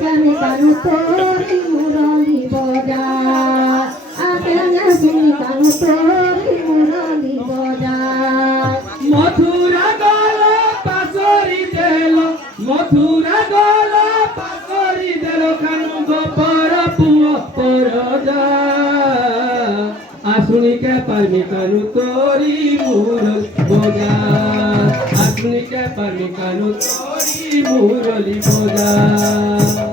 Sami kanu tori murali boda, akena sami kanu tori murali boda. Mathura গল পাসরি দেল মথুরা গল পাসরি দেল খানু গোপর পুয় পরজা আসুনিকে পারমি কানু তোরি মুরলি বোজা আসুনিকে পারমি কানু তোরি মুরলি বোজা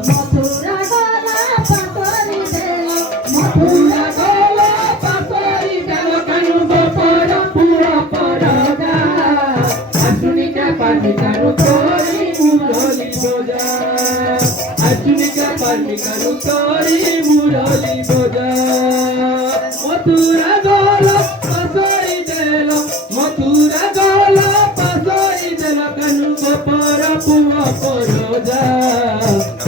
মথুরা গলা পাতরি দেল, মথুরা গল পাসরি দেল খানু গোপর পুয় পরজা আসুনিকে পারমি কানু তোরি মুরলি বোজা আসুনিকে পারমি কানু তোরি মুরলি বোজা মথুরা গল পাসরি দেল মথুরা গল পাসরি দেল কানু গোপর পুয় পরজা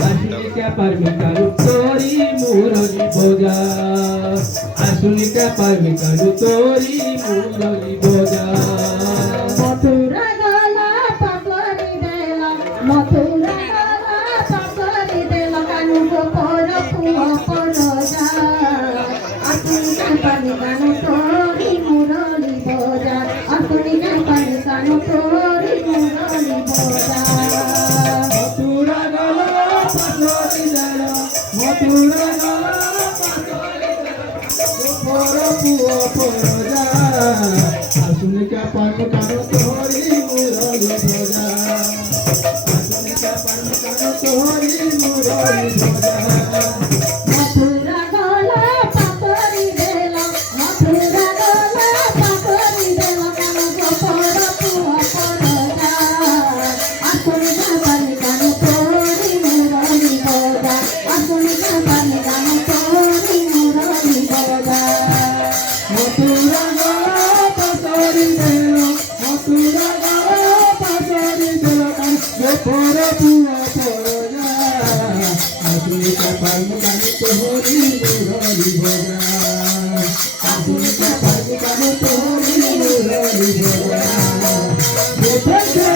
আসুনিকে পারমি কানু তোরি মুরলি বোজা আসুনিকে পারমি কানু তোরি মুরলি বোজা মথুরা গলা পাতরি দেল, মথুরা গলা পাতরি দেল Kanu গোপর পুয় পরজা। আসুনিকে পারমি Kanu tori murali boda, আসুনিকে পারমি Kanu tori murali boda। Mathura গল পাসরি দেল মথুরা গল পাসরি দেল গোপর পুয় পরজা আসুনিকে পারমি কানু তোরি মুরলি বোজা আসুনিকে পারমি কানু তোরি মুরলি বোজা মথুরা গলা পাতরি দেল, মথুরা গলা পাতরি দেল Kanu গোপর পুয় পরজা। আসুনিকে পারমি Kanu tori murali boda, আসুনিকে পারমি Kanu tori murali boda। Mathura গল পাসরি দেল মথুরা গল পাসরি দেল কানু গোপর পুয় পরজা আসুনিকে পারমি কানু তোরি মুরলি বোজা আসুনিকে পারমি কানু তোরি মুরলি বোজা দেখে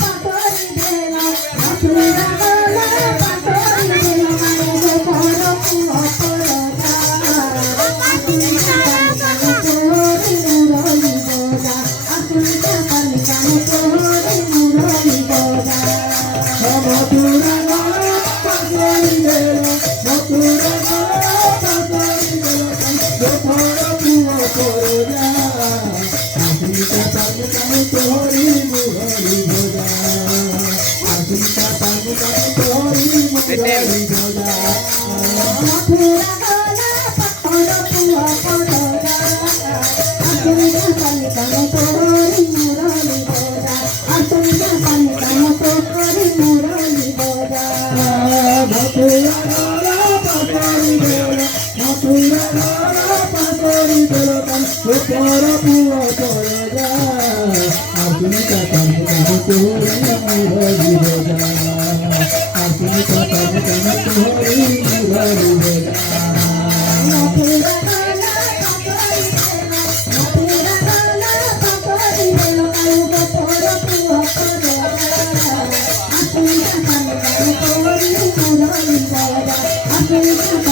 পাতরি দেল, মথুরা গলা পাতরি দেল Kanu গোপর পুয় পরজা। আসুনিকে পারমি Kanu tori murali boda, আসুনিকে পারমি Kanu tori murali boda। Mathura গল পাসরি দেল মথুরা গল পাসরি দেল গোপর পুয় পরজা আসুনিকে পারমি কানু তোরি মুরলি বোজা আসুনিকে পারমি কানু তোরি মুরলি বোজা মথুরা গলা পাতর পুয় পরজা, আসুনিকে পারমি Kanu tori murali boda, আসুনিকে পারমি Kanu tori murali boda। Mathura গল পাসরি দেল মথুরা গল পাসরি দেল গোপর পুয় পরজা আসুনিকে পারমি কানু তোরি মুরলি বোজা আসুনিকে পারমি কানু তোরি মুরলি বোজা মথুরা গলা পাতরি দেল, মথুরা গলা পাতরি দেল Kanu গোপর পুয় পরজা। আসুনিকে পারমি Kanu tori murali boda, আসুনিকে